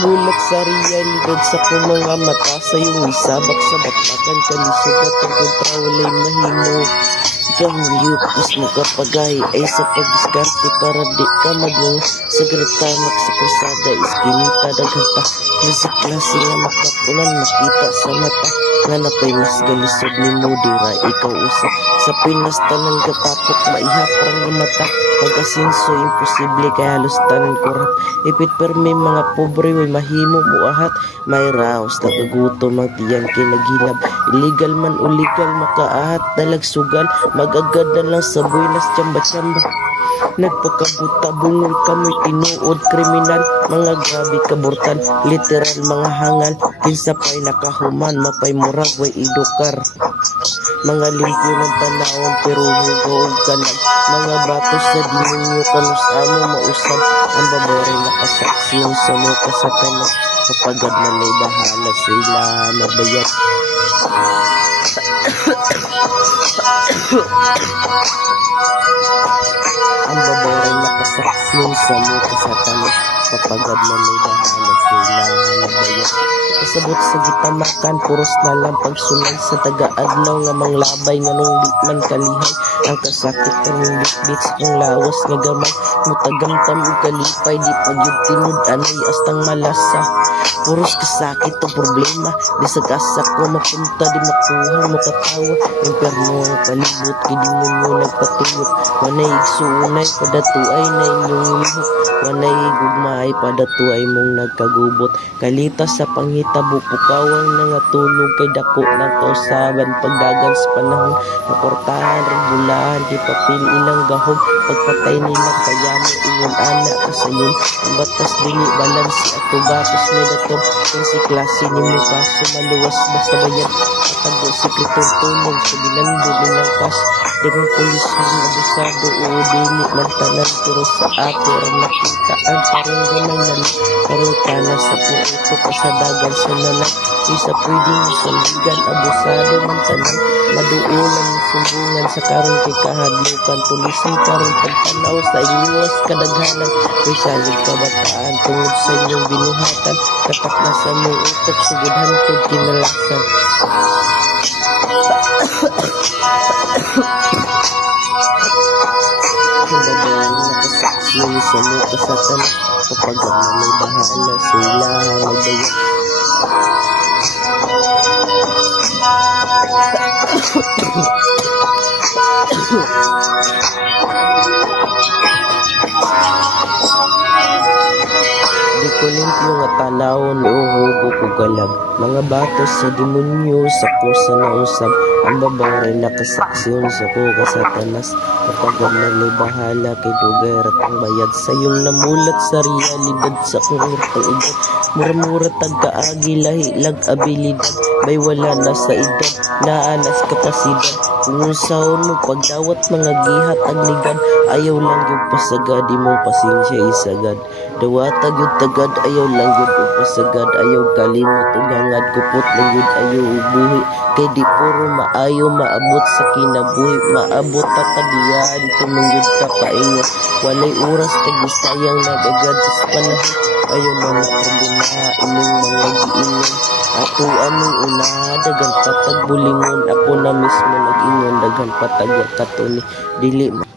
namulat sa realidad sa kong mga mata sa iyong isabak sa batakan kalisod at ang kontra walay mahimo. Ikaw maliyupos mo kapagay ay sa pagdiskarte para di ka magnung sa gratamak sa kasada iskinita daghan pa sa klase nga makapunan makita sa mata nga napay mas galisod ni mo dira ikaw usa sa Pinas tanan katapok maihaprang nga mata pag-asinso imposible kay halos tanan kurap ipit permi mga pobre way mahimo muahat may raos nakagutom ang tiyan kay naghilab illegal man o legal makaahat dalagsugan magagad na lang sa buenas tsamba-tsamba nagpakabuta bungol kamoy tinuod kriminal mga grabe kaburtan literal mga hangal kinsa pay nakahuman mapay murag way idukar mga limpyo ng tanawon pero hugaw og kalag mga batos sa demonyo kanus amo mausab ang baboray nakasaksyon sa mo kasatanan kapagad na may bahala sa ilahan na bayat ang baboray nakasaksyon sa mo kasatanan kapagad na may bahala sa ilahan na bayat kasabot sa gitamakan puros na lang pagsulay sa taga-adlaw nga manglabay nga nung di man kalihay ang kasakit kanong bitbit sa kong lawas nga gamay mutagamtam o kalipay di pagyud tinud anay astang malasa puros kasakit o problema di sa kasak ko mapunta di makuha mo katawa imperno ang palibot kay di mo nyo nagpatulot manay igsuunay padatuay na inyong lihok manay gugmaay padatuay mong nagkagubot kalita sa panghitabo pukawang nangatulog kay dako ng kausaban pagdagan sa panahon nakortahan regulaan di papil ilang gahom pagpatay nila kaya mo ingon anak kasayon ang batas dili balansi at tubatos na datong kung si klase ni mo kaso maluwas basta bayan patago si kitong tulong sa bilando nilang kas dagang polisyon abusado o dili mantanan pero sa ato ang nakita ang parang gamay na karutana sa puto kasadagan sa nalang isa pwedeng saligan abusado mantanan maduulan sumbungan sa karon kay kahadlukan pulisan karon pagtanaw sa iwas kadaghanan kay salig kabataan tungod sa inyong binuhatan katak na sa mong utok sugudhan ko kinalasan ang babaeng nakasaksyon sa mga kasatan kapag may bahala sa ilahan na bayat di ko limpyo nga tanawon o hugo ko galag mga batos sa demonyo sa kusa na usab ang babaray nakasaksyon sa ko kasatanas kapag na may bahala kay dugay ratang bayad sa iyong namulat sa realidad sa kong urtang edad mura-mura tagkaagi lahi lag abilidad bay wala na sa edad naanas kapasidad kung sahon mo pagdawat mga gihat agnigan ayaw lang yung pasagad imong pasensya isagad dawatag yung tagad ayaw lang yung pasagad ayaw kalimot ug hangad kupot lang yun ayaw ubuhi kay di puro maayo maabot sa kinabuhi maabot tatadiyan tumungyod ka paingot walay oras tagisayang nagagad sa panahon ayaw man nakarbunaha imong mga giingon ato among unaha dagan patag bulingon ako na mismo nag-ingon daghan patag katuni dili